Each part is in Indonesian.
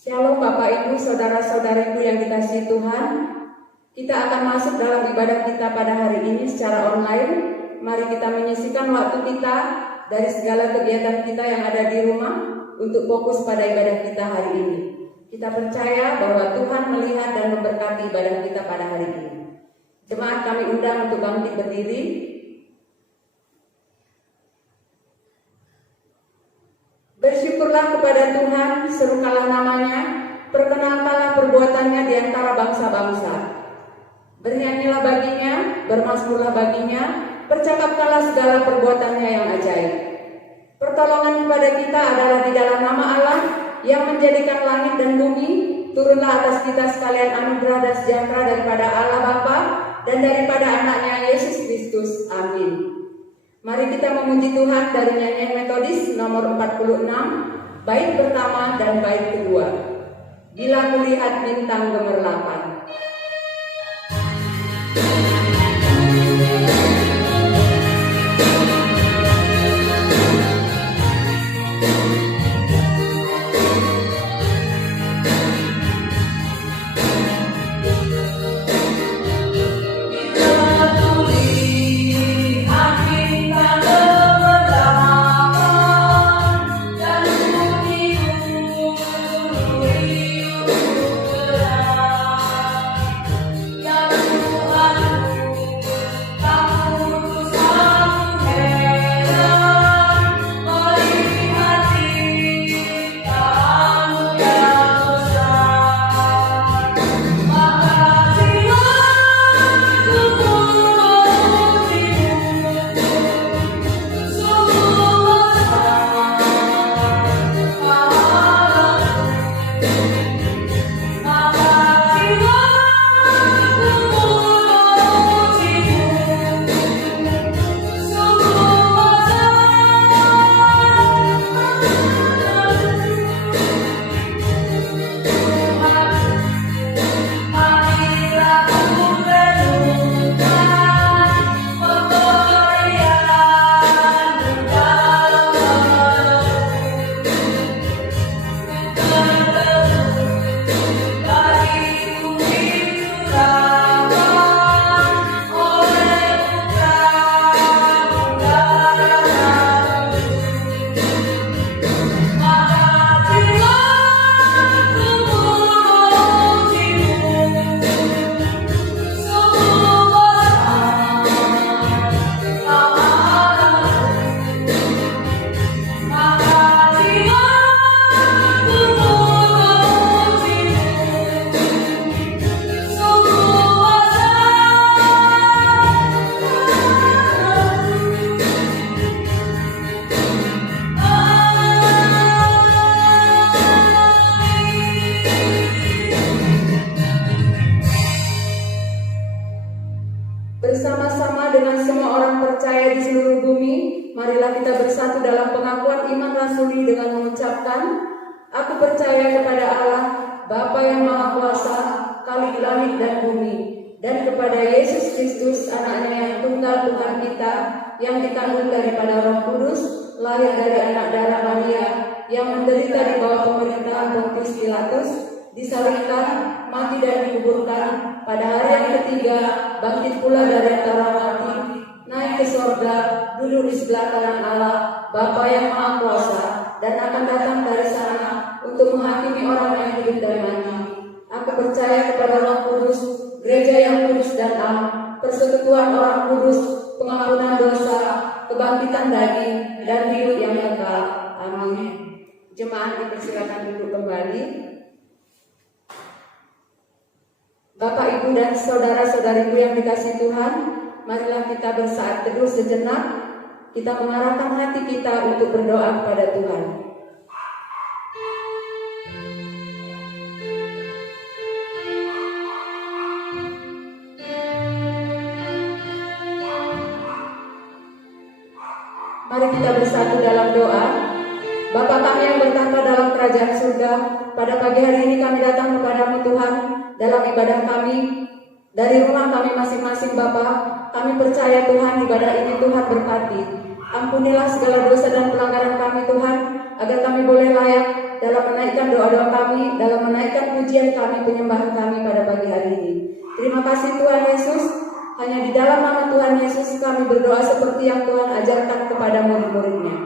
Shalom Bapak Ibu, Saudara-saudariku yang dikasihi Tuhan. Kita akan masuk dalam ibadah kita pada hari ini secara online. Mari kita menyisihkan waktu kita dari segala kegiatan kita yang ada di rumah untuk fokus pada ibadah kita hari ini. Kita percaya bahwa Tuhan melihat dan memberkati ibadah kita pada hari ini. Jemaat kami undang untuk bangkit berdiri. Bersyukurlah kepada Tuhan, serukalah namanya, perkenalkanlah perbuatannya di antara bangsa-bangsa. Bernyanyilah baginya, bermazmurlah baginya, percakapkanlah segala perbuatannya yang ajaib. Pertolongan kepada kita adalah di dalam nama Allah yang menjadikan langit dan bumi. Turunlah atas kita sekalian anugerah dan sejahtera daripada Allah Bapa dan daripada anaknya Yesus Kristus. Amin. Mari kita memuji Tuhan dari nyanyian metodis nomor 46, bait pertama dan bait kedua. Bila kulihat bintang gemerlapan. Bersama-sama dengan semua orang percaya di seluruh bumi, marilah kita bersatu dalam pengakuan iman rasuli dengan mengucapkan, aku percaya kepada Allah, Bapa yang Maha Kuasa, Khalik langit dan bumi, dan kepada Yesus Kristus, anaknya yang tunggal Tuhan kita, yang dikandung daripada Roh Kudus, lahir dari anak darah Maria, yang menderita di bawah pemerintahan Pontius Pilatus, disalibkan, mati dan dikuburkan, pada hari yang ketiga bangkit pula dari antara mati, naik ke sorga, duduk di sebelah kanan Allah, Bapa yang Maha Kuasa, dan akan datang dari sana untuk menghakimi orang yang hidup dan mati. Aku percaya kepada Roh Kudus, gereja yang kudus dan am, persekutuan orang kudus, pengampunan dosa, kebangkitan daging, dan hidup yang kekal. Amin. Jemaat dipersilakan duduk kembali. Bapak, Ibu, dan saudara-saudariku yang dikasihi Tuhan, marilah kita bersaat teduh sejenak. Kita mengarahkan hati kita untuk berdoa kepada Tuhan. Mari kita bersatu dalam doa. Bapa kami yang bertahta dalam kerajaan surga, pada pagi hari ini kami datang kepadamu Tuhan, dalam ibadah kami, dari rumah kami masing-masing Bapa. Kami percaya Tuhan ibadah ini Tuhan berkati. Ampunilah segala dosa dan pelanggaran kami Tuhan, agar kami boleh layak dalam menaikkan doa-doa kami, dalam menaikkan pujian kami, penyembahan kami pada pagi hari ini. Terima kasih Tuhan Yesus, hanya di dalam nama Tuhan Yesus kami berdoa seperti yang Tuhan ajarkan kepada murid-murid-Nya.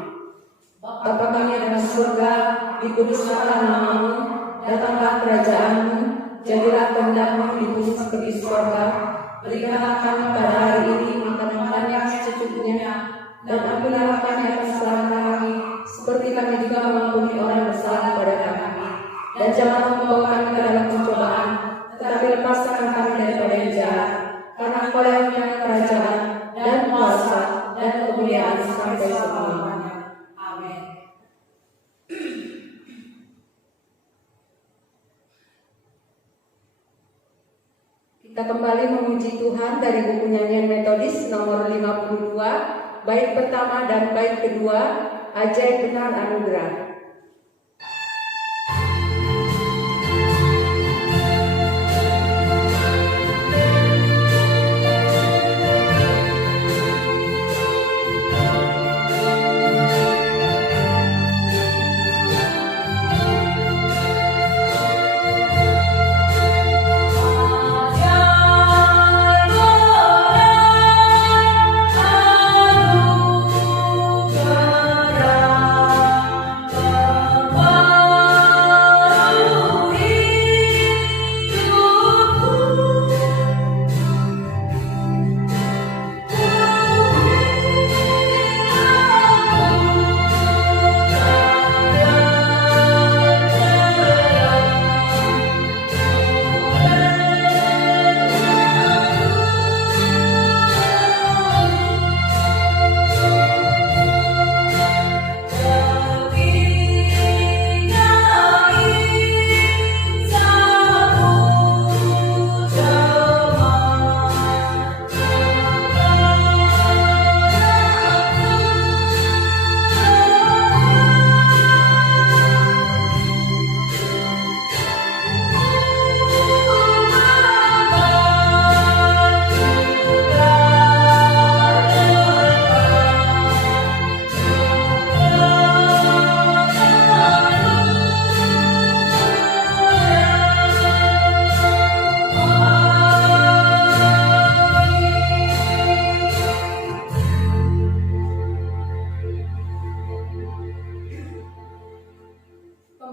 Bapa kami yang ada di surga, dikuduskanlah nama-Mu, datanglah kerajaan-Mu, jadilah kehendak-Mu di bumi seperti di surga. Berikanlah kami pada hari ini makanan kami yang secukupnya, dan ampunilah kami akan kesalahan kami, seperti kami juga mengampuni orang yang bersalah kepada kami. Dan janganlah membawa kami ke dalam pencobaan, tetapi lepaskan kami daripada yang jahat. Karena Engkau yang punya kerajaan dan kuasa dan kemuliaan sampai selamanya. Amin. Kita kembali memuji Tuhan dari buku nyanyian metodis nomor 52, bait pertama dan bait kedua, Ajaib Benar Anugerah.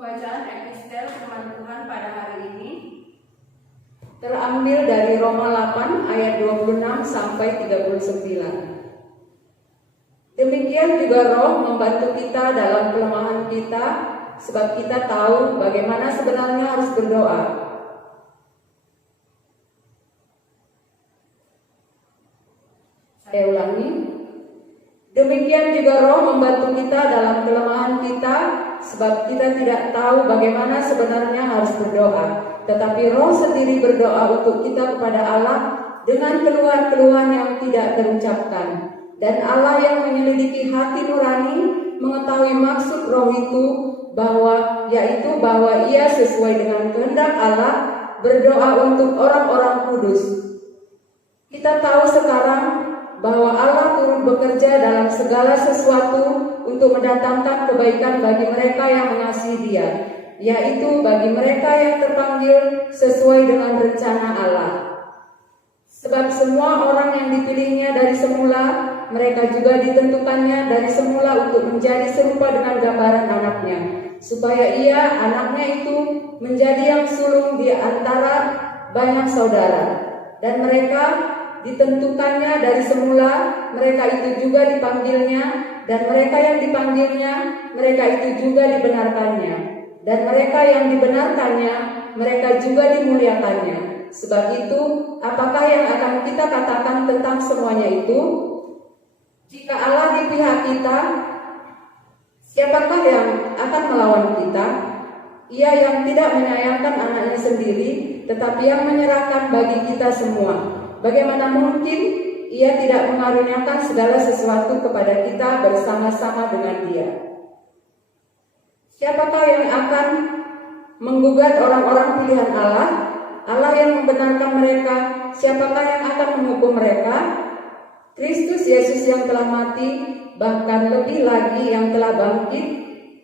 Pembacaan epistel firman Tuhan pada hari ini terambil dari Roma 8 ayat 26 sampai 39. Demikian juga Roh membantu kita dalam kelemahan kita, sebab kita tahu bagaimana sebenarnya harus berdoa. Saya ulangi. Demikian juga Roh membantu kita dalam kelemahan kita, sebab kita tidak tahu bagaimana sebenarnya harus berdoa. Tetapi Roh sendiri berdoa untuk kita kepada Allah dengan keluhan-keluhan yang tidak terucapkan. Dan Allah yang menyelidiki hati nurani mengetahui maksud Roh itu, yaitu bahwa Ia sesuai dengan kehendak Allah berdoa untuk orang-orang kudus. Kita tahu sekarang bahwa Allah turut bekerja dalam segala sesuatu untuk mendatangkan kebaikan bagi mereka yang mengasihi Dia, yaitu bagi mereka yang terpanggil sesuai dengan rencana Allah. Sebab semua orang yang dipilihnya dari semula, mereka juga ditentukannya dari semula untuk menjadi serupa dengan gambaran anaknya, supaya Ia, anaknya itu, menjadi yang sulung di antara banyak saudara. Dan mereka ditentukannya dari semula, mereka itu juga dipanggilnya, dan mereka yang dipanggilnya, mereka itu juga dibenarkannya, dan mereka yang dibenarkannya, mereka juga dimuliakannya. Sebab itu, apakah yang akan kita katakan tentang semuanya itu? Jika Allah di pihak kita, siapakah yang akan melawan kita? Ia yang tidak menyayangkan anaknya sendiri, tetapi yang menyerahkan bagi kita semua. Bagaimana mungkin Ia tidak mengaruniakan segala sesuatu kepada kita bersama-sama dengan Dia? Siapakah yang akan menggugat orang-orang pilihan Allah? Allah yang membenarkan mereka, siapakah yang akan menghukum mereka? Kristus Yesus yang telah mati, bahkan lebih lagi yang telah bangkit,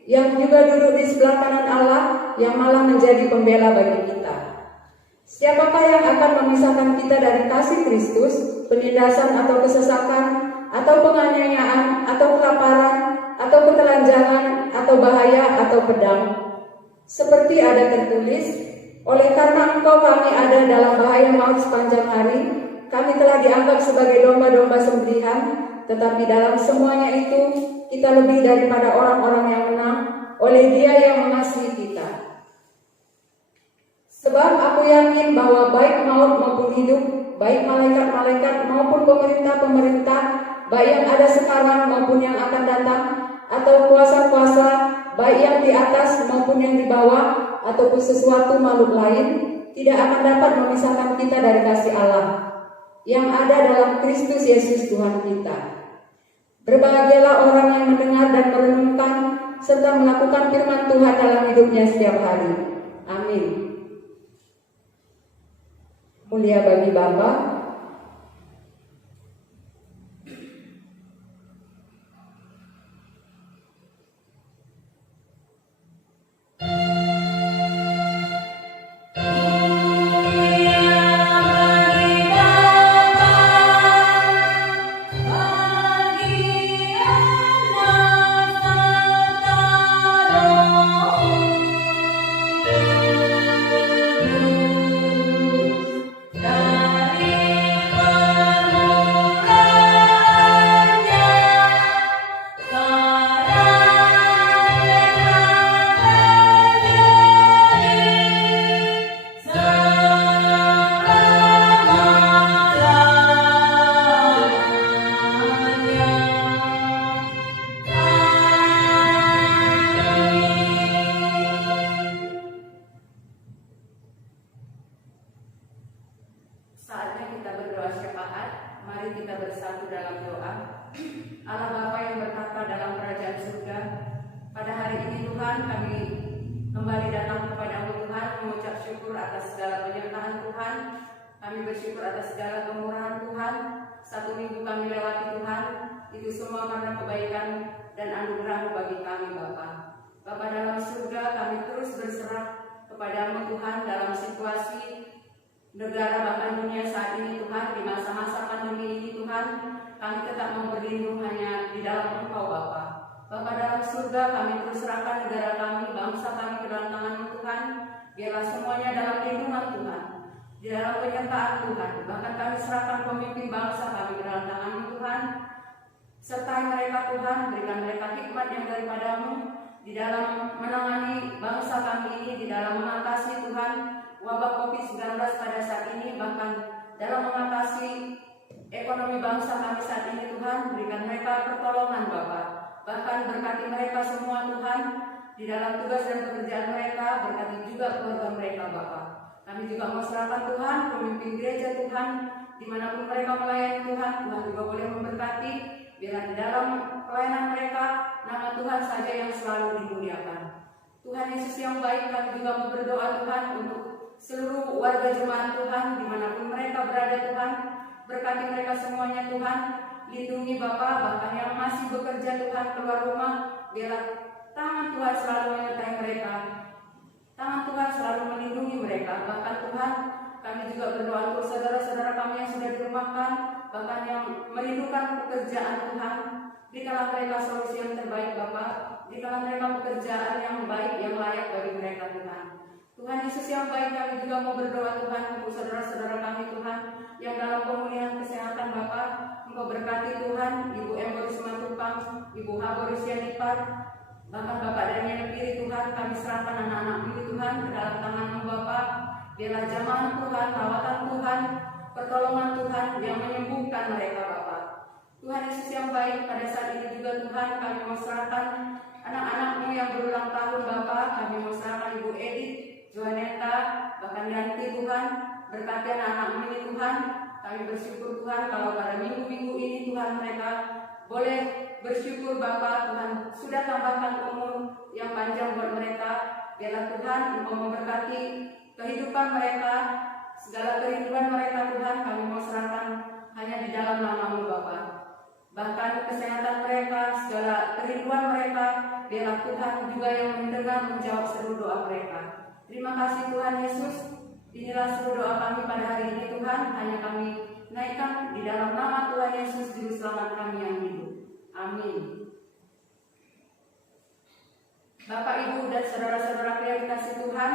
yang juga duduk di sebelah kanan Allah, yang malah menjadi pembela bagi kita. Siapakah yang akan memisahkan kita dari kasih Kristus? Penindasan atau kesesakan, atau penganiayaan, atau kelaparan, atau ketelanjangan, atau bahaya, atau pedang? Seperti ada tertulis, oleh karena engkau kami ada dalam bahaya maut sepanjang hari, kami telah dianggap sebagai domba-domba sembelihan, tetapi dalam semuanya itu kita lebih daripada orang-orang yang menang oleh Dia yang mengasihi kita. Sebab aku yakin bahwa baik maut maupun hidup, baik malaikat-malaikat maupun pemerintah-pemerintah, baik yang ada sekarang maupun yang akan datang, atau kuasa-kuasa, baik yang di atas maupun yang di bawah, ataupun sesuatu makhluk lain, tidak akan dapat memisahkan kita dari kasih Allah yang ada dalam Kristus Yesus Tuhan kita. Berbahagialah orang yang mendengar dan merenungkan serta melakukan firman Tuhan dalam hidupnya setiap hari. Amin. Mulia bagi Bapa, saatnya kita berdoa syafaat. Mari kita bersatu dalam doa. Allah Bapa yang bertata dalam kerajaan surga, pada hari ini Tuhan kami kembali datang kepada-Mu Tuhan, mengucap syukur atas segala penyertaan Tuhan. Kami bersyukur atas segala kemurahan Tuhan. 1 minggu kami lewati Tuhan, itu semua karena kebaikan dan anugerah-Mu bagi kami Bapa. Bapa dalam surga, kami terus berserah kepada-Mu Tuhan dalam situasi negara bahkan dunia saat ini Tuhan, di masa-masa pandemi ini Tuhan, kami tetap mau berlindung hanya di dalam Engkau Bapa. Bapa dalam surga, kami terus serahkan negara kami, bangsa kami ke dalam tangan-Mu Tuhan. Biarlah semuanya dalam lindungan Tuhan, di dalam penyertaan Tuhan. Bahkan kami serahkan pemimpin bangsa kami ke dalam tangan-Mu Tuhan. Sertai mereka Tuhan, berikan mereka hikmat yang daripada-Mu di dalam menangani bangsa kami ini, di dalam mengatasi Tuhan wabah COVID-19 pada saat ini, bahkan dalam mengatasi ekonomi bangsa kami saat ini Tuhan. Berikan mereka pertolongan Bapa. Bahkan berkati mereka semua Tuhan di dalam tugas dan pekerjaan mereka. Berkati juga keluarga mereka Bapa. Kami juga mau serahkan Tuhan pemimpin gereja Tuhan, dimanapun mereka melayani Tuhan, Tuhan juga boleh memberkati. Biar di dalam pelayanan mereka nama Tuhan saja yang selalu dimuliakan. Tuhan Yesus yang baik, kami juga mau berdoa Tuhan untuk seluruh warga jemaat Tuhan dimanapun mereka berada Tuhan. Berkati mereka semuanya Tuhan. Lindungi Bapa, bahkan yang masih bekerja Tuhan keluar rumah, biarlah tangan Tuhan selalu menyertai mereka. Tangan Tuhan selalu melindungi mereka. Bahkan Tuhan, kami juga berdoa untuk saudara-saudara kami yang sudah dirumahkan, bahkan yang merindukan pekerjaan Tuhan. Berikanlah mereka solusi yang terbaik Bapa. Berikanlah mereka pekerjaan yang baik, yang layak bagi mereka Tuhan. Tuhan Yesus yang baik, kami juga mau berdoa Tuhan untuk saudara-saudara kami Tuhan yang dalam pemulihan kesehatan Bapa. Engkau berkati Tuhan Ibu Emboris Matupang, Ibu Haboris Yanipar, bahkan Bapak Daniel Piri Tuhan. Kami serahkan anak-anak ini Tuhan ke dalam tangan-Mu Bapa. Biarlah jamahan Tuhan, rawatan Tuhan, pertolongan Tuhan yang menyembuhkan mereka Bapa. Tuhan Yesus yang baik, pada saat ini juga Tuhan kami mau serahkan anak-anak-Mu yang berulang tahun Bapa. Kami mau serahkan Ibu Edith, Joaneta, bahkan Yanti Tuhan. Berkati anak-anak-Mu ini Tuhan. Kami bersyukur Tuhan kalau pada minggu-minggu ini Tuhan mereka boleh bersyukur Bapa. Tuhan sudah tambahkan umur yang panjang buat mereka. Biarlah Tuhan Engkau memberkati kehidupan mereka, segala kerinduan mereka Tuhan. Kami mau serahkan hanya di dalam nama-Mu Bapa. Bahkan kesehatan mereka, segala kerinduan mereka, biarlah Tuhan juga yang mendengar menjawab seluruh doa mereka. Terima kasih Tuhan Yesus. Inilah seluruh doa kami pada hari ini Tuhan, hanya kami naikkan di dalam nama Tuhan Yesus Juru Selamat kami yang hidup. Amin. Bapak, Ibu, dan saudara-saudara yang dikasihi Tuhan,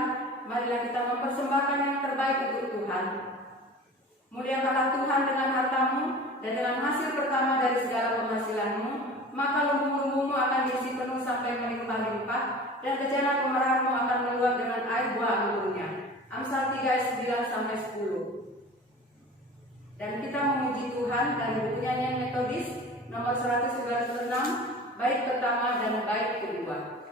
marilah kita mempersembahkan yang terbaik untuk Tuhan. Muliakanlah Tuhan dengan harta-Mu, dan dengan hasil pertama dari segala penghasilan-Mu, maka lumbung-lumbung-Mu akan diisi penuh sampai melimpah-limpah, dan bejana kemerahan-Mu akan meluap dengan air buah anggurnya. Amsal 3 ayat 9-10. Dan kita memuji Tuhan dari buku nyanyian Metodis nomor 196, bait pertama dan bait kedua.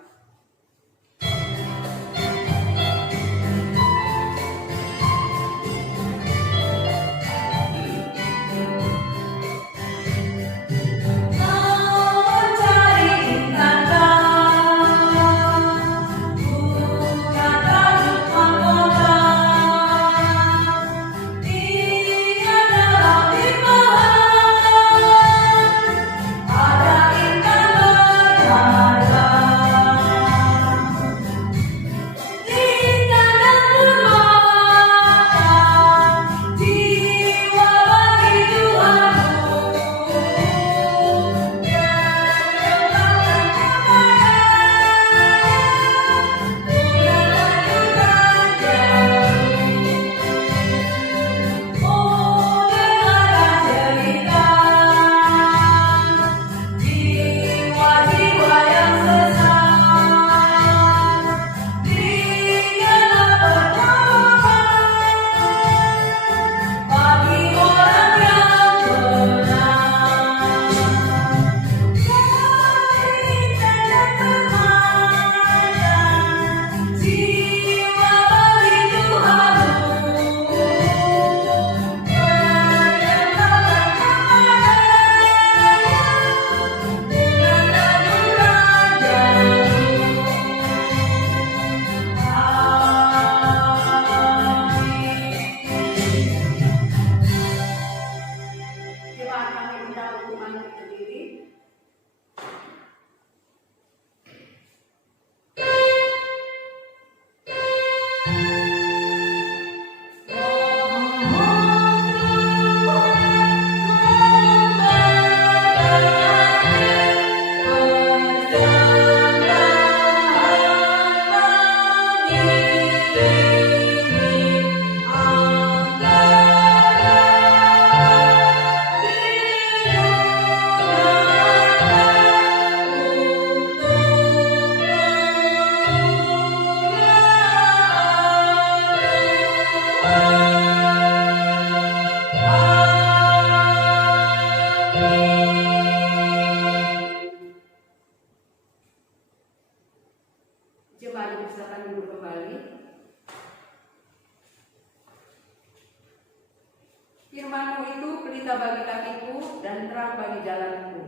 Firman-Mu itu pelita bagi kakiku dan terang bagi jalanku.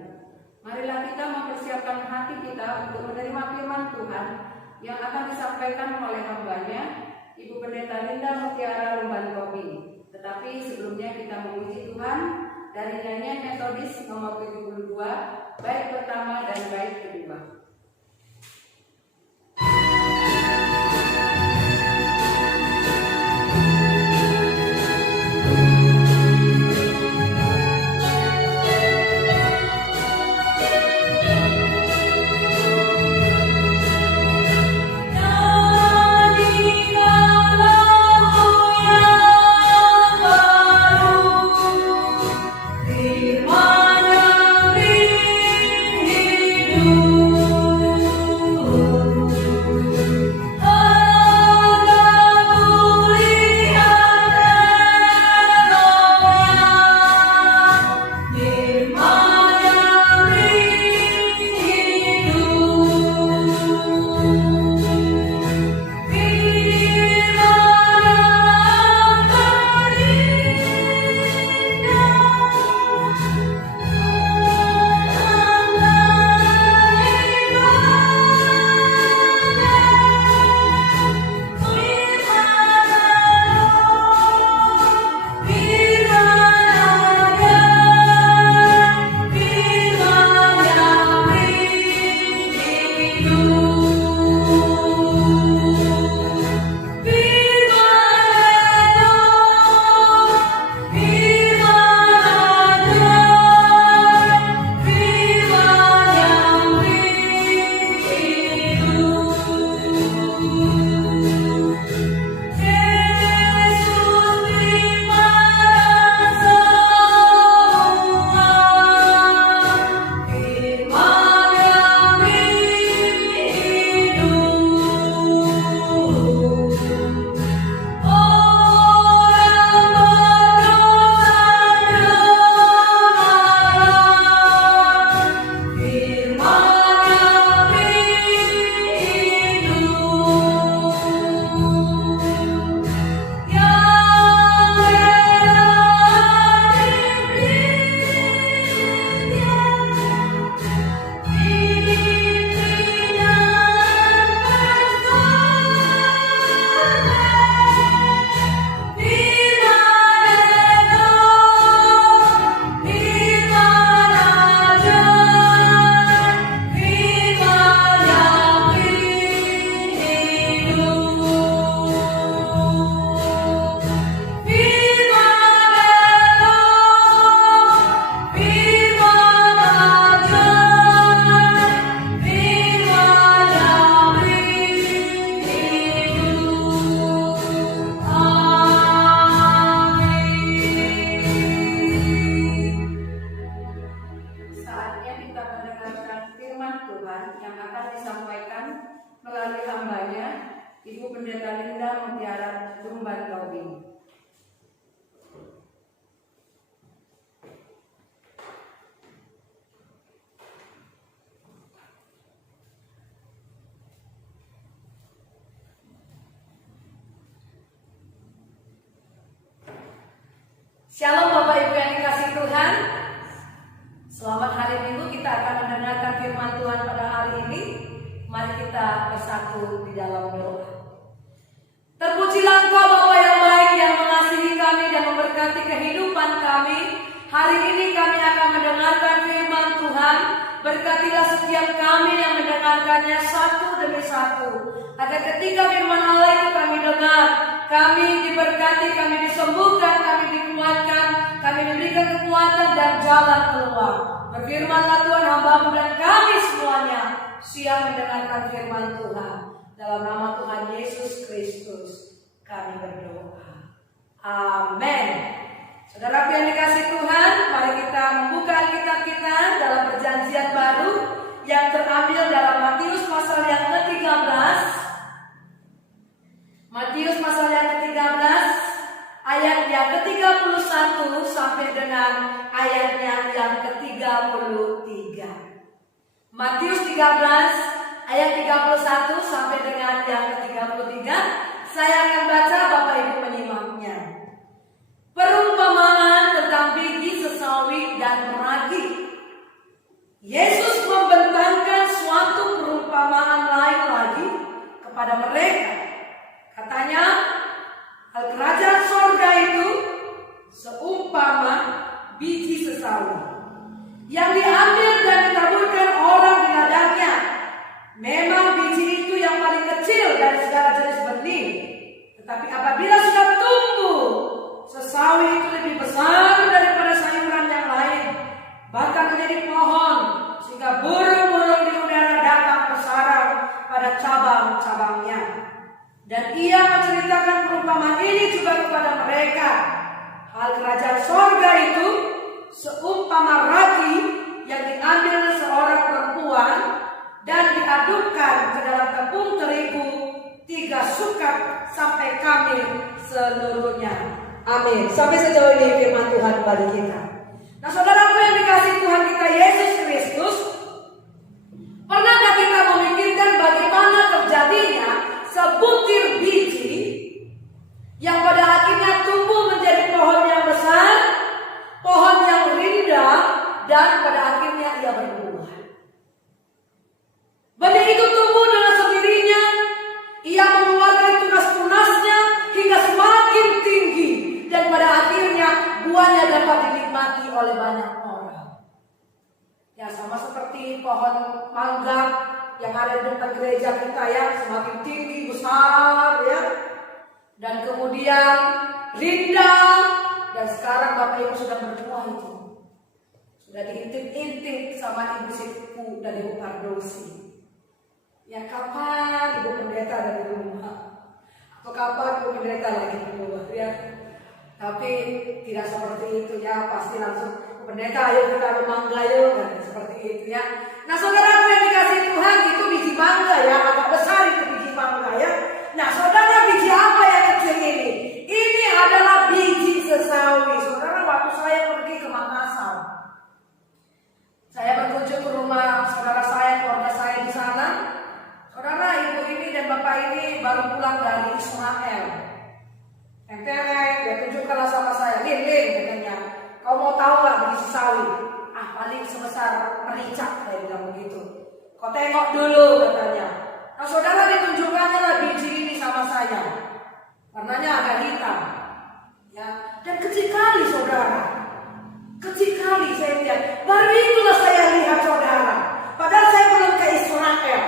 Marilah kita mempersiapkan hati kita untuk menerima firman Tuhan yang akan disampaikan oleh hamba-Nya, Ibu Pendeta Linda Mutiara Lumban Kopi. Tetapi sebelumnya kita memuji Tuhan dari nyanyian Metodis nomor 72, bait pertama dan bait kedua. Firman yang beri hidup. Pendeta Linda Mutiara Tumban Tobing. Shalom Bapak Ibu yang dikasihi Tuhan. Selamat hari Minggu, kita akan mendengarkan firman Tuhan pada hari ini. Mari kita bersatu di dalam doa. Terpujilah Engkau Bapa yang baik, yang mengasihi kami dan memberkati kehidupan kami. Hari ini kami akan mendengarkan firman Tuhan. Berkatilah setiap kami yang mendengarkannya satu demi satu. Agar ketika firman Allah itu kami dengar, kami diberkati, kami disembuhkan, kami dikuatkan, kami diberikan kekuatan dan jalan keluar. Berfirmanlah Tuhan, hamba-Mu dan kami semuanya siap mendengarkan firman Tuhan. Dalam nama Tuhan Yesus Kristus kami berdoa. Amin. Saudara yang dikasihi Tuhan, mari kita membuka Alkitab kita dalam Perjanjian Baru yang terambil dalam Matius pasal yang ke-13. Matius pasal yang ke-13 ayat yang ke-31 sampai dengan ayatnya yang ke-33. Matius 13 ayat 31 sampai dengan yang ke-33. Saya akan baca, Bapak Ibu menyimaknya. Perumpamaan tentang biji sesawi dan meragi. Yesus membentangkan suatu perumpamaan lain lagi kepada mereka. Katanya, kerajaan sorga itu seumpama biji sesawi yang diambil dan ditaburkan orang di ladangnya. Memang biji itu yang paling kecil dari segala jenis benih, tetapi apabila sudah tumbuh, sesawi itu lebih besar daripada sayuran yang lain, bahkan menjadi pohon, sehingga burung-burung di udara datang bersarang pada cabang-cabangnya. Dan ia menceritakan perumpamaan ini juga kepada mereka. Hal kerajaan sorga itu seumpama ragi yang diambil seorang perempuan dan diadukkan ke dalam tepung terigu 3 sukat sampai kamil seluruhnya. Amin. Sampai sejauh ini firman Tuhan bagi kita. Nah, saudaraku yang dikasihi Tuhan kita Yesus Kristus, pernahkah kita memikirkan bagaimana terjadinya sebutir biji yang pada akhirnya tumbuh menjadi pohon yang besar, pohon yang rindang, dan pada akhirnya ia berbuah. Benih itu tumbuh dengan sendirinya, ia mengeluarkan tunas-tunasnya hingga semakin tinggi, dan pada akhirnya buahnya dapat dinikmati oleh banyak orang. Ya, sama seperti pohon mangga yang ada di depan gereja kita ya, semakin tinggi, besar ya, dan kemudian rindang, dan sekarang Bapak Ibu sudah berbuah itu. Sudah diintip-intip sama Ibu Sitku dan Ibu Pardosi. Ya, kapan Ibu Pendeta dari rumah? Atau kapan Ibu Pendeta lagi keluar ya? Tapi tidak seperti itu ya, pasti langsung Pendeta ayo kita mangga yuk, dan seperti itu ya. Nah, saudara yang dikasih Tuhan, itu biji mangga ya, agak besar itu biji mangga ya. Nah, saudara, biji apa yang kecil ini? Ini adalah biji sesawi. Saudara, waktu saya pergi ke Makassar, saya berkunjung ke rumah saudara saya, keluarga saya di sana. Saudara, ibu ini dan bapak ini baru pulang dari Israel. Dia tunjukkanlah sama saya, Lin, katanya, kau mau tahu nggak biji sesawi? Paling sebesar merica, saya bilang begitu. Kau tengok dulu, katanya. Nah, saudara, ditunjukkannya lah biji ini sama saya. Warnanya agak hitam, ya, dan kecil kali, saudara. Kecil kali saya lihat. Baru itulah saya lihat, saudara. Padahal saya belum ke Israel.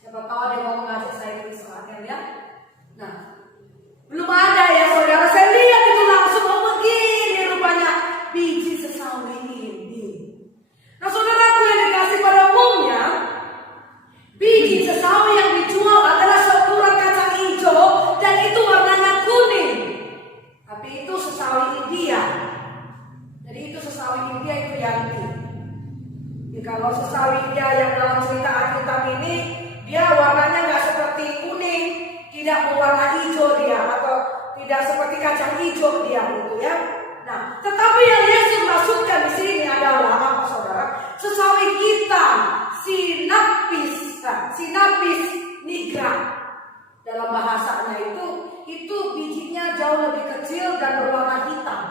Siapa tahu ada yang mau mengajak saya ke Israel ya. Nah, belum ada ya, saudara. Saya lihat itu langsung, begini rupanya biji sesawi ini. Nah, saudaraku yang dikasih pada umumnya, biji sesawi yang dijual adalah seukuran kacang hijau dan itu warnanya kuning. Tapi itu sesawi India. Jadi itu sesawi India itu Yanti. Jadi kalau sesawi India yang dalam cerita Alkitab ini, dia warnanya nggak seperti tidak berwarna hijau dia, atau tidak seperti kacang hijau dia gitu ya. Nah, tetapi yang Yesus maksudkan di sini adalah apa saudara? Sesawi hitam, sinapis nigra. Dalam bahasanya itu bijinya jauh lebih kecil dan berwarna hitam.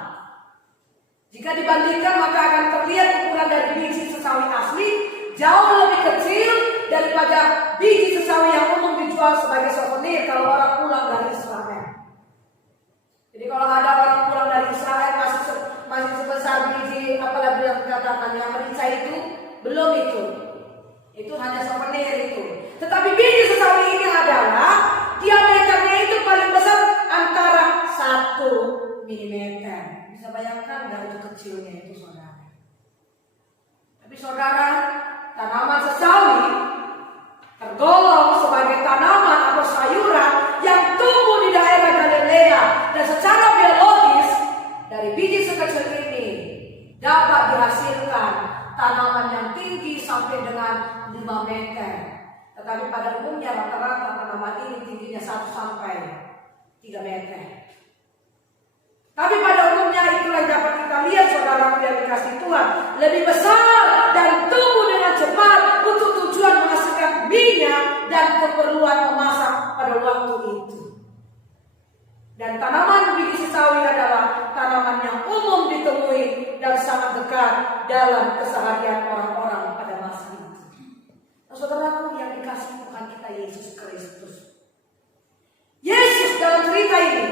Jika dibandingkan maka akan terlihat ukuran dari biji sesawi asli jauh lebih kecil daripada biji sesawi yang umum dijual sebagai souvenir kalau orang pulang dari Israel. Jadi kalau ada orang pulang dari Israel masih sebesar biji apalagi yang dikatakan yang merica itu, belum itu hanya souvenir itu. Tetapi biji sesawi ini adalah diameternya itu paling besar antara 1 mm. Bisa bayangkan nggak itu kecilnya itu saudara. Tapi saudara, tanaman sesawi tergolong sebagai tanaman atau sayuran yang tumbuh di daerah Galilea, dan secara biologis dari biji sekecil ini dapat dihasilkan tanaman yang tinggi sampai dengan 5 meter. Tetapi pada umumnya rata-rata tanaman ini tingginya 1 sampai 3 meter. Tapi pada umumnya itulah dapat kita lihat saudara yang dikasih Tuhan lebih besar dan tumbuh dengan cepat untuk tujuan menghasilkan minyak dan keperluan memasak pada waktu itu. Dan tanaman biji sesawi adalah tanaman yang umum ditemui dan sangat dekat dalam keseharian orang-orang pada masa itu. Nah, saudaraku yang dikasih Tuhan kita Yesus Kristus, Yesus dalam cerita ini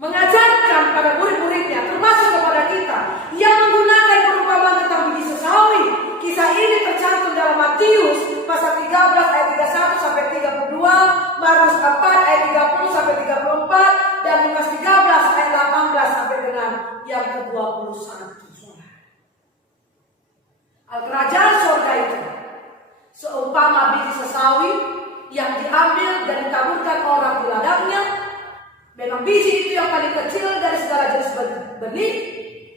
mengajarkan pada murid-muridnya, termasuk kepada kita, yang menggunakan perumpamaan tentang biji sesawi. Kisah ini tercantum dalam Matius pasal 13 ayat 31 sampai 32, Markus 4 ayat 30 sampai 34, dan Lukas 13 ayat 18 sampai dengan yang ke-21. Kerajaan surga itu seumpama biji sesawi yang diambil dan ditaburkan orang di ladangnya. Memang biji itu yang paling kecil dari segala jenis benih,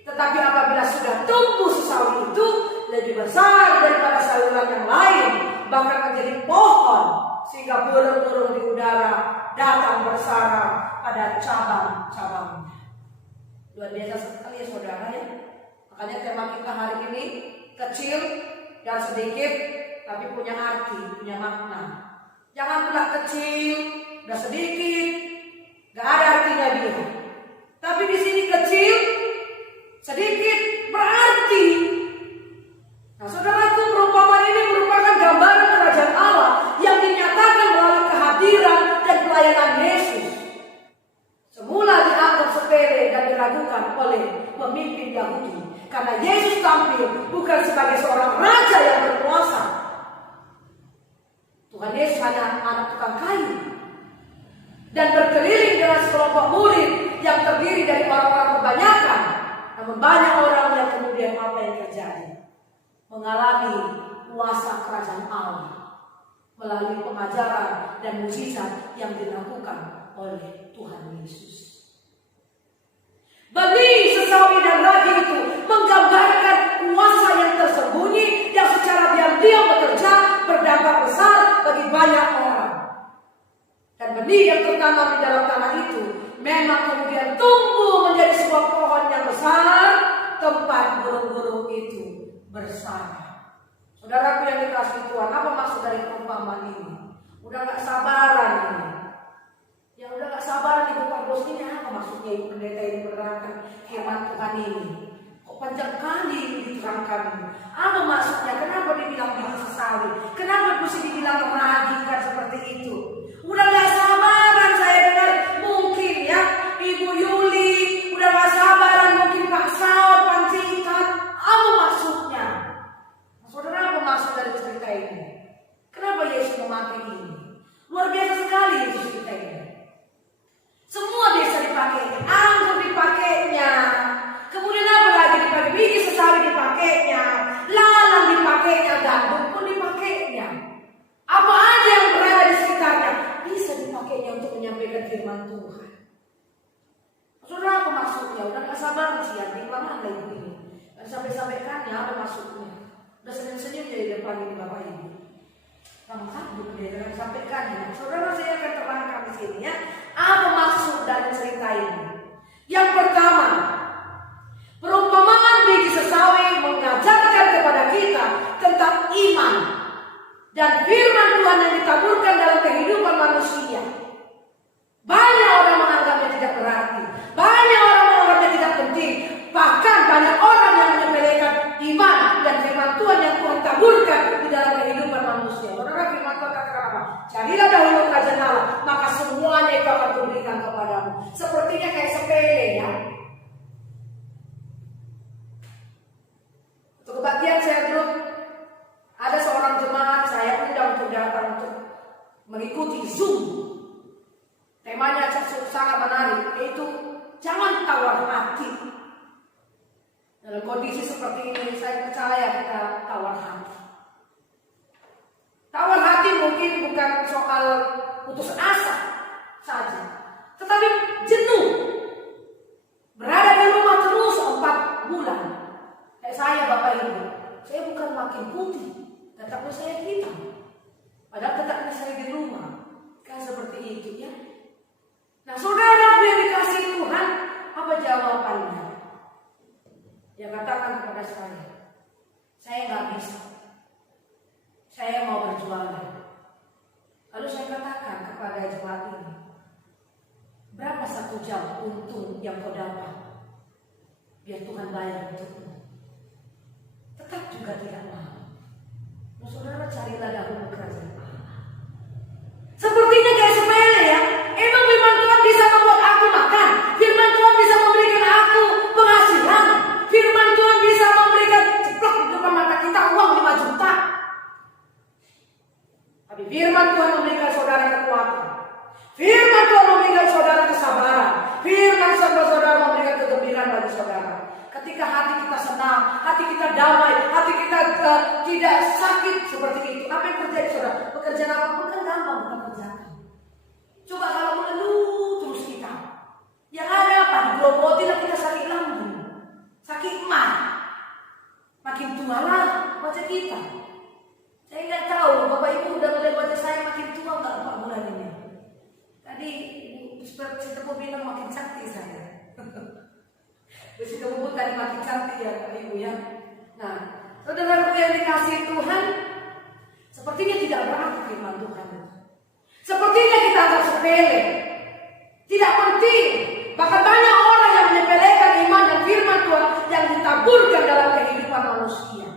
tetapi apabila sudah tumbuh sesawi itu lebih besar daripada sayuran yang lain, bahkan menjadi pohon, sehingga burung-burung di udara datang bersarang pada cabang-cabangnya. Luar biasa sekali ya saudara ya. Makanya tema kita hari ini kecil dan sedikit, tapi punya arti, punya makna. Jangan pula kecil dan sedikit, gak ada artinya dia. Tapi di sini kecil, sedikit berarti. Nah, saudaraku, perumpamaan ini merupakan gambaran kerajaan Allah yang dinyatakan melalui kehadiran dan pelayanan Yesus. Semula dianggap sepele dan diragukan oleh pemimpin Yahudi, karena Yesus tampil bukan sebagai seorang raja yang berkuasa. Tuhan Yesus hanya anak tukang kayu dan berkeliling dengan sekelompok murid yang terdiri dari orang-orang kebanyakan. Namun banyak orang yang kemudian apa yang terjadi? Mengalami kuasa kerajaan Allah melalui pengajaran dan mukjizat yang dilakukan oleh Tuhan Yesus. Benih sesawi dan ragi itu menggambarkan kuasa yang tersembunyi yang secara diam-diam bekerja berdampak besar bagi banyak orang. Dan benih yang tertanam di dalam tanah itu memang kemudian tumbuh menjadi sebuah pohon yang besar, tempat burung-burung itu bersarang. Saudaraku yang dikasihi Tuhan, apa maksud dari perumpamaan ini? Udah gak sabaran ini. Yang udah gak sabaran Ibu Kardus ini apa maksudnya Ibu Pendeta ini menerangkan firman Tuhan ini? Kok panjang kali diterangkan? Apa maksudnya? Kenapa dibilang biji sesawi? Kenapa mesti dibilang ragi kan seperti itu? Udah gak sabaran saya dengar mungkin ya Ibu Yuli, udah gak sabaran mungkin Pak Saud, Pancitan. Apa maksudnya? Saudara, apa maksud dari cerita ini? Kenapa Yesus memakai ini? Luar biasa sekali Yesus cerita ini. Semua bisa dipakai, anggur dipakainya. Kemudian apa lagi dipakai? Biji sesawi dipakainya, lalang dipakainya, gandum pun dipakainya. Apa aja yang berada di sekitarnya bisa dipakainya untuk menyampaikan firman Tuhan. Saudara, apa maksudnya? Udah gak sabar sih ya, di mana lagi ini? Dan sampai-sampaikannya apa maksudnya? Udah senyum-senyum jadi depan ini Bapak Ibu. Lama sambut dia akan sampaikan. Saudara, saya akan terangkan di sini ya. Apa maksud dari cerita ini? Yang pertama, perumpamaan biji sesawi mengajarkan kepada kita tentang iman dan firman Tuhan yang ditaburkan dalam kehidupan manusia. Banyak orang menganggapnya tidak berarti, banyak orang menganggapnya tidak penting, bahkan banyak orang yang menyepelekan iman dan firman Tuhan yang Tuhan taburkan di dalam kehidupan manusia. Saudara, firman Tuhan katakan apa? Carilah dahulu kerajaan Allah, maka semuanya itu akan diberikan kepadamu. Sepertinya kayak sepele ya. Untuk kebaktian saya dulu, ada seorang jemaat saya undang untuk datang untuk mengikuti Zoom. Temanya sangat menarik, yaitu jangan tawar hati. Dalam kondisi seperti ini, saya percaya kita tawar hati. Tawar hati mungkin bukan soal putus asa saja, tetapi jenuh. Berada di rumah terus 4 bulan. Kayak saya, Bapak Ibu, saya bukan makin putih, tetapnya saya hitam. Padahal tetapnya saya di rumah. Kan seperti itu ya. Nah, saudara yang dikasihi Tuhan, apa jawabannya? Dia katakan kepada saya nggak bisa. Saya mau berjualan. Lalu saya katakan kepada jemaat ini, berapa 1 jam untung yang kau dapat? Biar Tuhan bayar untukmu. Tetap juga tidak mau. Nah, saudara, carilah dahulu kerajaan Allah. Sepertinya kayak sepele ya. Emang firman Tuhan bisa membuat aku makan? Firman Tuhan bisa memberikan aku penghasilan? Firman Tuhan bisa memberikan ceplok di depan mata kita uang 5 juta? Tapi firman Tuhan memberikan saudara kekuatan. Firman Tuhan memberikan saudara kesabaran. Firman saudara memberikan kegembiraan bagi saudara. Ketika hati kita senang, hati kita damai, hati kita tidak sakit seperti itu. Apa yang terjadi saudara? Pekerjaan apapun kan gampang kita kerjakan. Coba kalau mengeluh terus kita, yang ada apa? Digerogoti dan kita sakit lambung, sakit emah. Makin tua lah wajah kita. Saya nggak tahu, Bapak Ibu udah melihat wajah saya makin tua nggak 4 bulan ini. Tadi seperti kita bilang makin cantik saya. Besi kebubut tadi makin cantik ya Bapak Ibu ya. Nah, saudara yang dikasihi Tuhan, sepertinya tidak berarti firman Tuhan. Sepertinya kita anggap sepele, tidak penting. Bahkan banyak orang yang menyepelekan iman dan firman Tuhan yang ditaburkan dalam kehidupan manusia.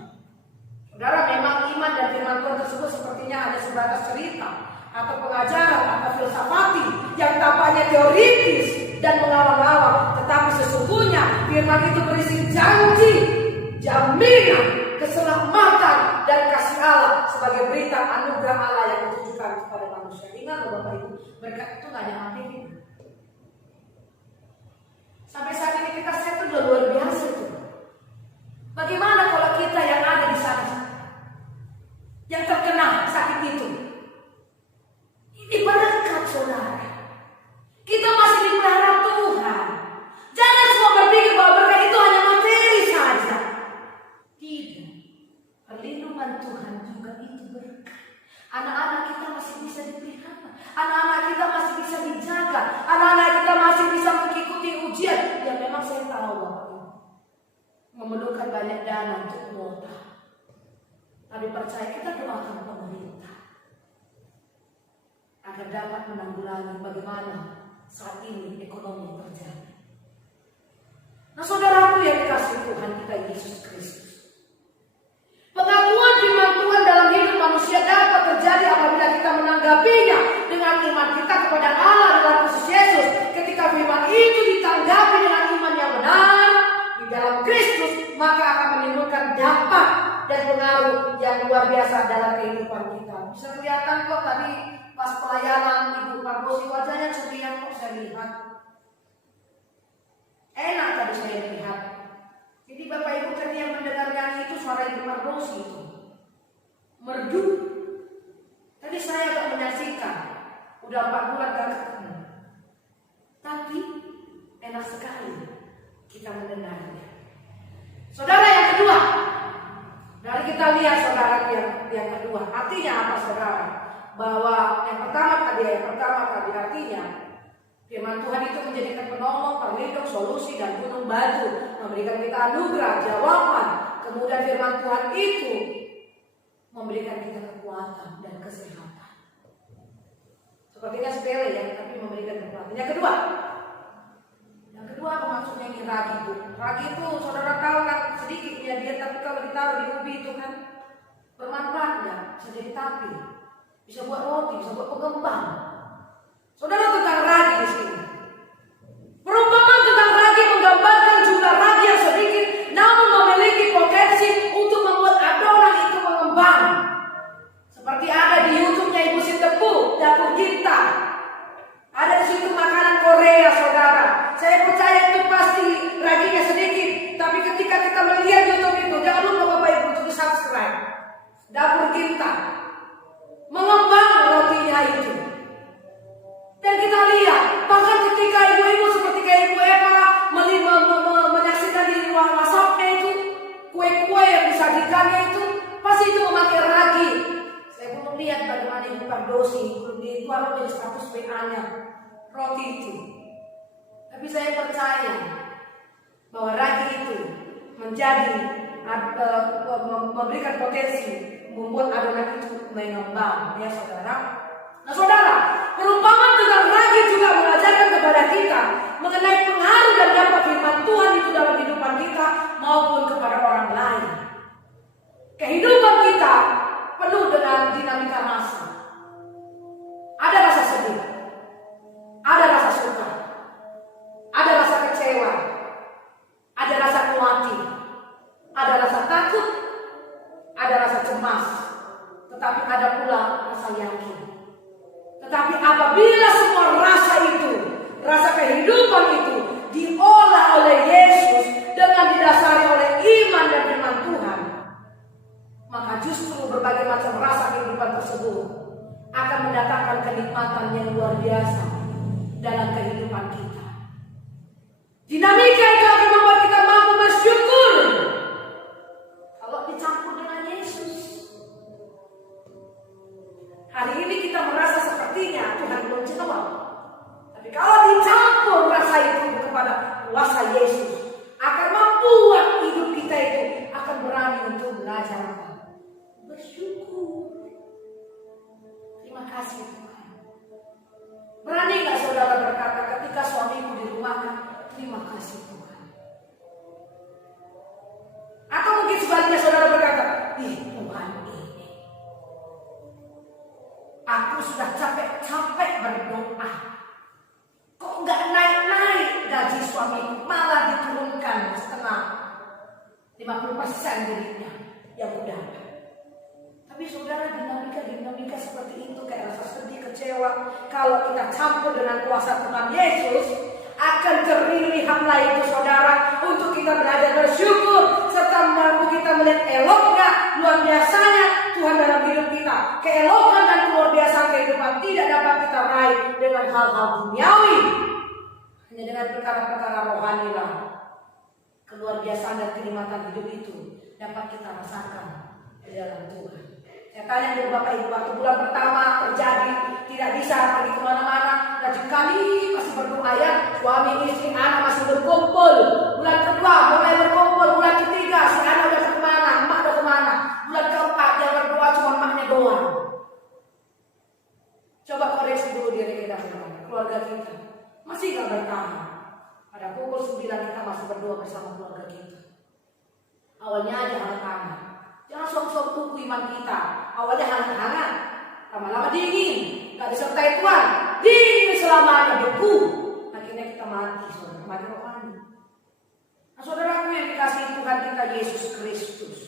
Saudara, memang iman dan firman Tuhan tersebut sepertinya hanya sebatas cerita atau pengajaran atau filsafati yang tampaknya teoritis dan mengawang-awang, tetapi sesungguhnya firman itu berisi janji, jaminan, keselamatan dan kasih Allah sebagai berita anugerah Allah yang ditujukan kepada manusia. Ingat loh Bapak Ibu, berkat itu gak ada matinya. Sampai saat ini kita settle luar biasa tuh. Bagaimana kalau kita yang ada di sana, yang terkena sakit itu? Ini berkat saudara. Kita masih dipelihara Tuhan. Jangan semua berpikir bahwa berkat itu hanya materi saja. Tidak. Perlindungan Tuhan juga itu berkat. Anak-anak kita masih bisa dipelihara. Anak-anak kita masih bisa dijaga. Anak-anak kita masih bisa mengikuti ujian. Ya memang saya tahu Bapak Ibu memerlukan banyak dana untuk kuota. Tapi percaya kita doakan pemerintah agar dapat menanggulangi bagaimana saat ini ekonomi terjadi. Nah, saudaraku yang dikasihi Tuhan kita Yesus Kristus, pengakuan firman Tuhan dalam hidup manusia dapat terjadi apabila kita menanggapinya dengan iman kita kepada Allah dalam Kristus Yesus. Ketika firman itu ditanggapi dengan iman yang benar di dalam Kristus, maka akan menimbulkan dampak dan pengaruh yang luar biasa dalam kehidupan kita. Bisa kelihatan kok tadi pas pelayanan Ibu Margosi wajahnya ceria kok saya lihat. Enak tadi saya lihat. Jadi Bapak Ibu tadi yang mendengar nyanyi itu suara Ibu Margosi itu merdu. Tadi saya agak menyaksikan, udah 4 bulan gak ketemu, tapi enak sekali kita mendengarnya. Saudara yang kedua, dari kita lihat saudara yang kedua, artinya apa saudara, bahwa yang pertama tadi artinya firman Tuhan itu menjadikan penolong, pelindung, solusi, dan gunung batu, memberikan kita anugerah, jawaban. Kemudian firman Tuhan itu memberikan kita kekuatan dan kesehatan. Sepertinya sepele ya, tapi memberikan kekuatan. Yang kedua apa maksudnya ini ragi itu? Ragi itu saudara tahu kan sedikitnya dia, tapi kalau ditaruh di ubi itu kan bermanfaat nggak? Bisa jadi tapi, bisa buat roti, bisa buat pengembang. Saudara, tentang ragi di sini. Perumpamaan tentang ragi menggambarkan jumlah ragi yang sedikit, namun memiliki potensi untuk membuat adonan itu mengembang. Seperti ada di YouTube-nya Ibu Sitepu, Dapur Gita. Ada di situ makanan Korea, saudara. Saya percaya itu pasti raginya sedikit, tapi ketika kita melihat YouTube itu, jangan lupa Bapak Ibu untuk subscribe. Dapur Gita mengembang rotinya itu. Dan kita lihat, bahkan ketika ibu-ibu seperti kayak Ibu Eva menyaksikan di ruang masaknya itu, kue-kue yang disajikannya itu, pasti itu memakai ragi. Saya belum lihat bagaimana Ibu Kardosi, belum dikeluarkan dari status PA-nya, roti itu. Tapi saya percaya bahwa ragi itu menjadi, memberikan potensi, membuat adonan itu mengembang, ya saudara. Nah saudara, perumpamaan tentang ragi juga mengajarkan kepada kita mengenai pengaruh dan dampak firman Tuhan itu dalam kehidupan kita maupun kepada orang lain. Kehidupan kita penuh dengan dinamika rasa. Ada rasa sedih, ada rasa suka, ada rasa kecewa, ada rasa khawatir, ada rasa takut, ada rasa cemas, tetapi ada pula rasa yakin. Tetapi apabila semua rasa itu, rasa kehidupan itu diolah oleh Yesus dengan didasari oleh iman dan firman Tuhan, maka justru berbagai macam rasa kehidupan tersebut akan mendatangkan kenikmatan yang luar biasa dalam kehidupan kita. Dinamika itu akan membuat kita mampu bersyukur kalau dicampur dengan Yesus. Hari ini kita merasa sepertinya Tuhan belum jawab. Tapi kalau dicampur rasa itu kepada kuasa Yesus, akan membuat hidup kita itu akan berani untuk belajar bersyukur. Terima kasih Tuhan. Berani gak saudara berkata ketika suamiku dirumahkan, terima kasih Tuhan. Atau mungkin sebaliknya saudara berkata, ih Tuhan ini, aku sudah capek-capek berdoa, kok gak naik-naik gaji suamiku, malah diturunkan setengah, 50% dirinya. Ya udah. Tapi saudara, dinamika seperti itu, kayak rasa sedih, kecewa, kalau kita campur dengan kuasa Tuhan Yesus, akan terlihatlah itu saudara, untuk kita belajar bersyukur, serta mampu kita melihat eloknya, luar biasanya Tuhan dalam hidup kita. Keelokan dan luar biasa kehidupan tidak dapat kita raih dengan hal-hal duniawi, hanya dengan perkara-perkara rohani lah. Keluar biasaan dan kenikmatan hidup itu dapat kita rasakan di dalam Tuhan. Saya tanya dulu Bapak Ibu, waktu bulan pertama terjadi, tidak bisa pergi kemana-mana, rajin kali masih berdoa ya, suami istri anak masih berkumpul. Bulan kedua mulai berkumpul, bulan ketiga si anak udah kemana, emak udah kemana, bulan keempat yang berdoa cuma emaknya doang. Coba koreksi dulu diri kita, keluarga kita masih gak bertahan. Pada pukul 9 kita masih berdoa bersama keluarga kita. Awalnya aja hangat-hangat. Jangan sok-sok tunggu iman kita. Awalnya hangat-hangat, lama-lama dingin, gak disertai Tuhan, dingin selamanya, beku. Akhirnya kita mati, saudara, mati rohani. Nah, saudaraku yang dikasihi Tuhan kita Yesus Kristus,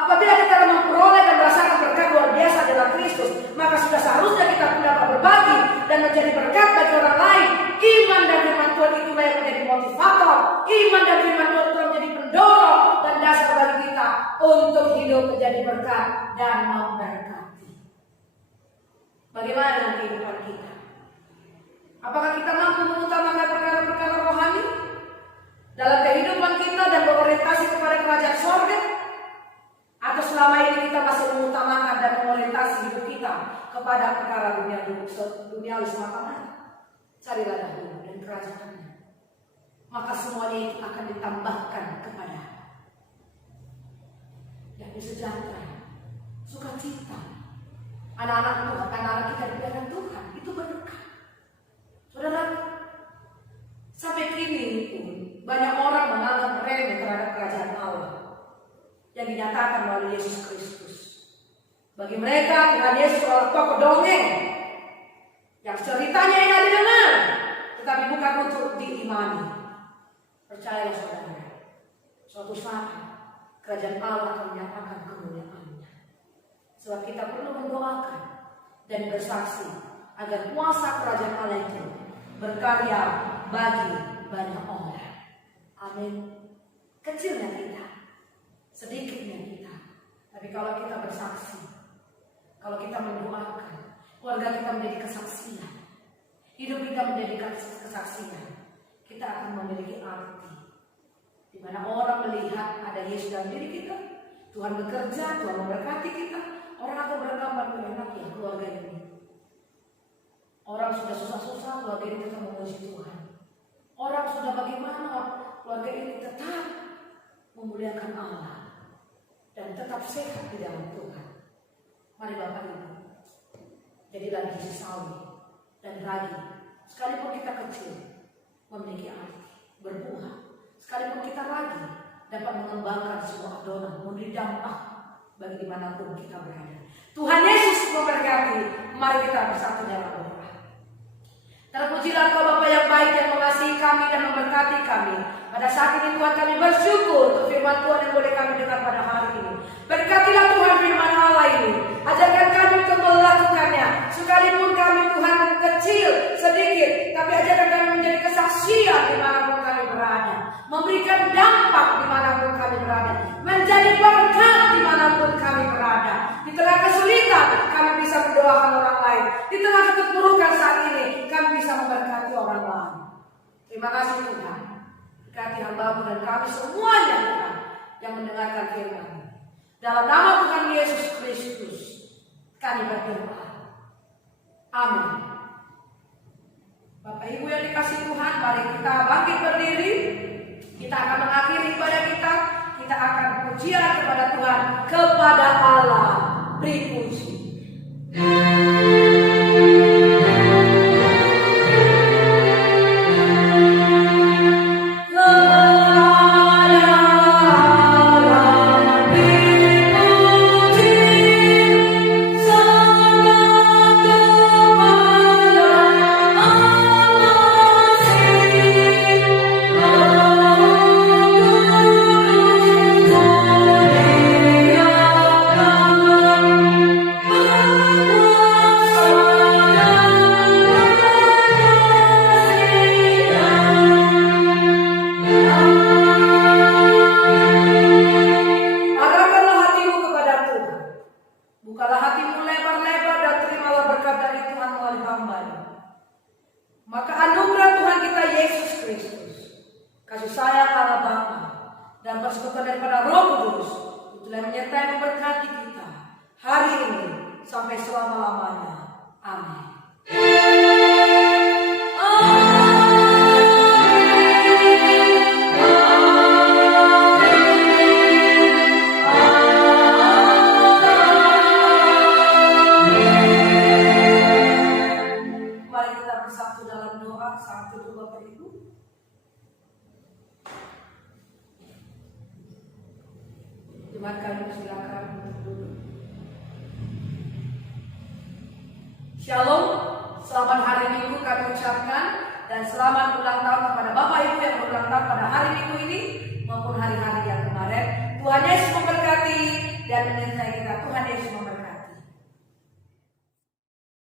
apabila kita memperoleh dan merasakan berkat luar biasa dalam Kristus, maka sudah seharusnya kita pun dapat berbagi dan menjadi berkat bagi orang lain. Iman dan firman Tuhan itulah yang menjadi motivator. Iman dan firman Tuhan itu menjadi pendorong dan dasar bagi kita untuk hidup menjadi berkat dan memberkati. Bagaimana dengan kehidupan kita? Apakah kita mampu mengutamakan perkara-perkara rohani dalam kehidupan kita dan berorientasi kepada kerajaan sorga? Atau selama ini kita masih mengutamakan dan mengorientasi hidup yang duniawi semata-mata. Carilah dahulu dan kerajaannya, maka semuanya itu akan ditambahkan kepada yang sejahtera, sukacita. Anak-anak Tuhan, anak-anak kita dipelihara Tuhan, itu berkah. Saudara, sampai kini pun banyak orang menganggap remeh terhadap kerajaan Allah yang dinyatakan melalui Yesus Kristus. Bagi mereka Tuhan Yesus adalah tokoh dongeng yang ceritanya enak didengar, tetapi bukan untuk diimani. Percayalah saudara, suatu saat kerajaan Allah akan menyatakan kemuliaannya. Sebab kita perlu mendoakan dan bersaksi agar kuasa kerajaan Allah itu berkarya bagi banyak orang. Amin. Kecilnya kita, sedikitnya kita, tapi kalau kita bersaksi, kalau kita mendoakan, keluarga kita menjadi kesaksian, hidup kita menjadi kesaksian, kita akan memiliki arti di mana orang melihat ada Yesus dalam diri kita, Tuhan bekerja, Tuhan memberkati kita, orang akan beranggapan enak ya keluarga ini. Orang sudah susah-susah, keluarga ini tetap memuji Tuhan. Orang sudah bagaimana, keluarga ini tetap memuliakan Allah dan tetap sehat di dalam Tuhan. Mari Bapak Ibu, jadilah biji sawi dan ragi. Sekalipun kita kecil, memiliki arti, berbuah. Sekalipun kita ragi, dapat mengembangkan sebuah adonan, memberi dampak bagi dimanapun kita berada. Tuhan Yesus memberkati. Mari kita bersatu dalam doa. Terpujilah Kau Bapa yang baik yang mengasihi kami dan memberkati kami. Pada saat ini Tuhan kami bersyukur untuk firman Tuhan yang boleh kami dengar pada hari ini. Berkatilah Tuhan firman Allah ini. Ajarkan kami untuk melakukannya. Sekalipun kami Tuhan kecil, sedikit, tapi ajarkan kami menjadi kesaksian dimanapun kami berada. Memberikan dampak dimanapun kami berada. Menjadi berkat dimanapun kami berada. Di tengah kesulitan kami bisa mendoakan orang lain. Di tengah keterpurukan saat ini kami bisa memberkati orang lain. Terima kasih Tuhan. Berkati hamba-Mu dan kami semuanya Tuhan yang mendengarkan firman. Dalam nama Tuhan Yesus Kristus kami berdoa. Amin. Bapak Ibu yang dikasihi Tuhan, mari kita bangkit berdiri. Kita akan mengakhiri ibadah kita. Kita akan pujian kepada Tuhan, kepada Allah. Beri puji. Shalom, selamat hari Minggu kami ucapkan dan selamat ulang tahun kepada Bapak Ibu yang berulang tahun pada hari Minggu ini maupun hari-hari yang kemarin. Tuhan Yesus memberkati dan menyertai kita. Tuhan Yesus memberkati.